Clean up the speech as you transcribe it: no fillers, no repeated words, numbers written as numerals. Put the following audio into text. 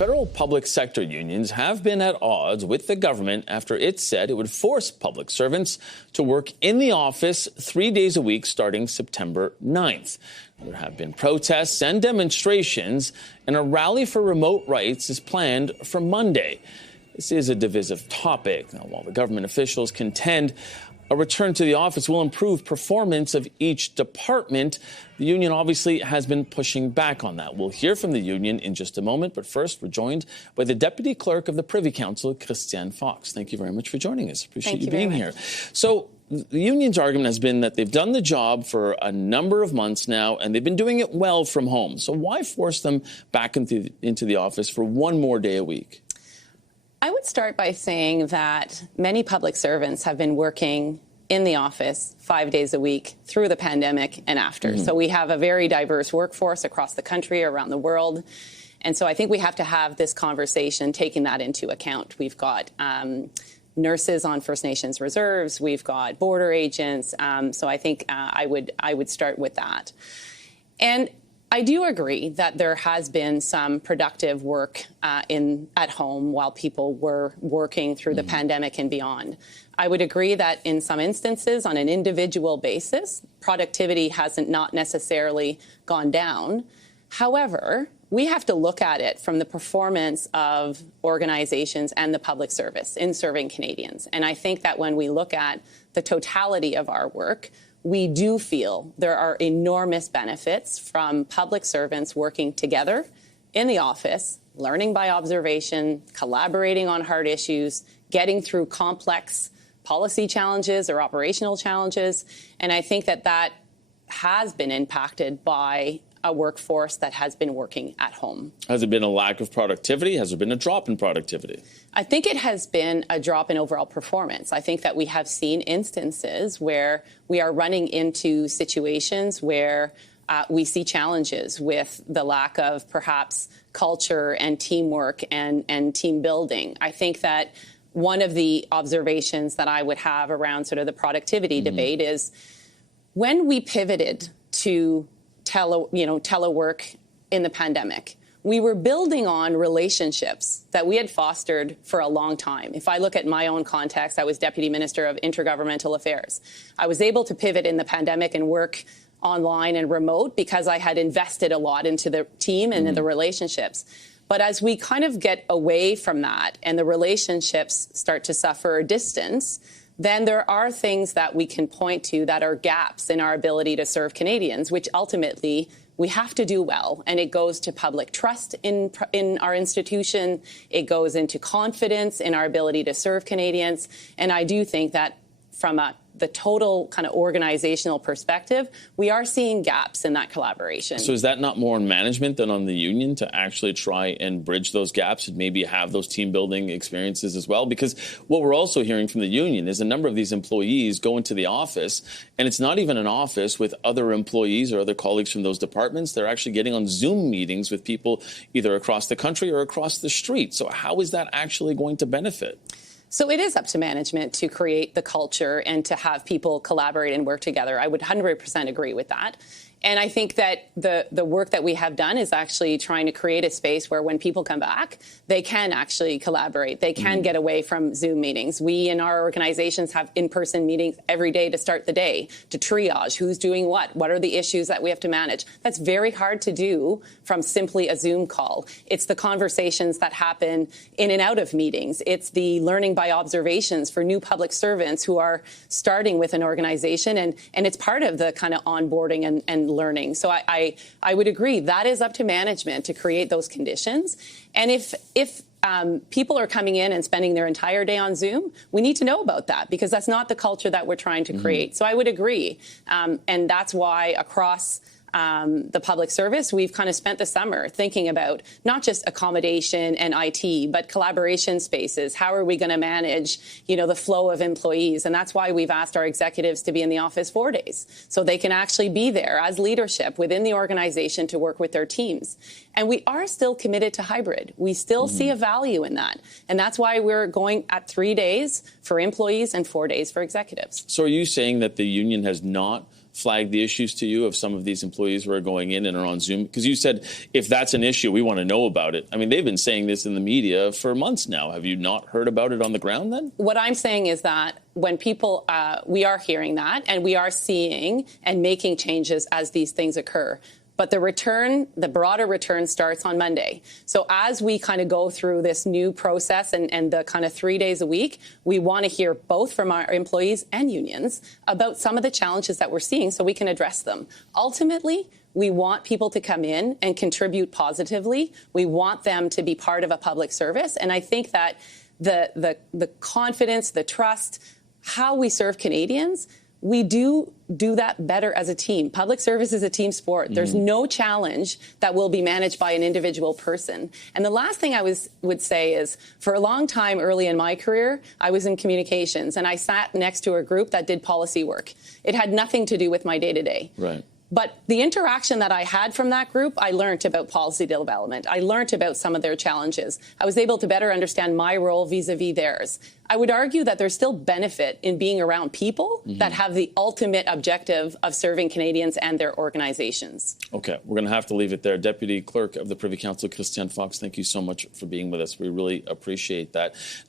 Federal public sector unions have been at odds with the government after it said it would force public servants to work in the office 3 days a week starting September 9th. There have been protests and demonstrations, and a rally for remote rights is planned for Monday. This is a divisive topic. Now, while the government officials contend a return to the office will improve performance of each department, the union obviously has been pushing back on that. We'll hear from the union in just a moment, but first we're joined by the Deputy Clerk of the Privy Council, Christiane Fox. Thank you very much for joining us. Appreciate you being here. So the union's argument has been that they've done the job for a number of months now, and they've been doing it well from home. So why force them back into the office for one more day a week? I would start by saying that many public servants have been working in the office 5 days a week through the pandemic and after. So we have a very diverse workforce across the country, around the world. And so I think we have to have this conversation taking that into account. We've got nurses on First Nations reserves. We've got border agents. So I think I would start with that. And I do agree that there has been some productive work at home while people were working through the pandemic and beyond. I would agree that in some instances, on an individual basis, productivity hasn't not necessarily gone down. However, we have to look at it from the performance of organizations and the public service in serving Canadians. And I think that when we look at the totality of our work, we do feel there are enormous benefits from public servants working together in the office, learning by observation, collaborating on hard issues, getting through complex policy challenges or operational challenges. And I think that that has been impacted by a workforce that has been working at home. Has it been a lack of productivity? Has there been a drop in productivity? I think it has been a drop in overall performance. I think that we have seen instances where we are running into situations where we see challenges with the lack of perhaps culture and teamwork and team building. I think that one of the observations that I would have around sort of the productivity debate is when we pivoted to telework in the pandemic, we were building on relationships that we had fostered for a long time. If I look at my own context, I was Deputy Minister of Intergovernmental Affairs. I was able to pivot in the pandemic and work online and remote because I had invested a lot into the team and in the relationships. But as we kind of get away from that and the relationships start to suffer distance, then there are things that we can point to that are gaps in our ability to serve Canadians, which ultimately we have to do well. And it goes to public trust in our institution. It goes into confidence in our ability to serve Canadians. And I do think that from the total kind of organizational perspective, we are seeing gaps in that collaboration. So is that not more on management than on the union to actually try and bridge those gaps and maybe have those team building experiences as well? Because what we're also hearing from the union is a number of these employees go into the office and it's not even an office with other employees or other colleagues from those departments. They're actually getting on Zoom meetings with people either across the country or across the street. So how is that actually going to benefit? So it is up to management to create the culture and to have people collaborate and work together. I would 100% agree with that. And I think that the work that we have done is actually trying to create a space where when people come back, they can actually collaborate. They can get away from Zoom meetings. We in our organizations have in-person meetings every day to start the day, to triage who's doing what are the issues that we have to manage. That's very hard to do from simply a Zoom call. It's the conversations that happen in and out of meetings. It's the learning by observations for new public servants who are starting with an organization. And it's part of the kind of onboarding and learning. So I would agree that is up to management to create those conditions. And if people are coming in and spending their entire day on Zoom, we need to know about that because that's not the culture that we're trying to create. So I would agree. And that's why across the public service, we've kind of spent the summer thinking about not just accommodation and IT, but collaboration spaces. How are we going to manage, the flow of employees? And that's why we've asked our executives to be in the office 4 days so they can actually be there as leadership within the organization to work with their teams. And we are still committed to hybrid. We still see a value in that. And that's why we're going at 3 days for employees and 4 days for executives. So are you saying that the union has not flagged the issues to you of some of these employees who are going in and are on Zoom? Because you said, if that's an issue, we want to know about it. I mean, they've been saying this in the media for months now. Have you not heard about it on the ground then? What I'm saying is that when people, we are hearing that, and we are seeing and making changes as these things occur. But the broader return starts on Monday. So as we kind of go through this new process and the kind of 3 days a week, we want to hear both from our employees and unions about some of the challenges that we're seeing so we can address them. Ultimately, we want people to come in and contribute positively. We want them to be part of a public service. And I think that the confidence, the trust, how we serve Canadians, we do that better as a team. Public service is a team sport. There's no challenge that will be managed by an individual person. And the last thing I would say is, for a long time early in my career, I was in communications, and I sat next to a group that did policy work. It had nothing to do with my day-to-day. Right. But the interaction that I had from that group, I learned about policy development. I learned about some of their challenges. I was able to better understand my role vis-a-vis theirs. I would argue that there's still benefit in being around people that have the ultimate objective of serving Canadians and their organizations. Okay, we're going to have to leave it there. Deputy Clerk of the Privy Council, Christiane Fox, thank you so much for being with us. We really appreciate that. Now,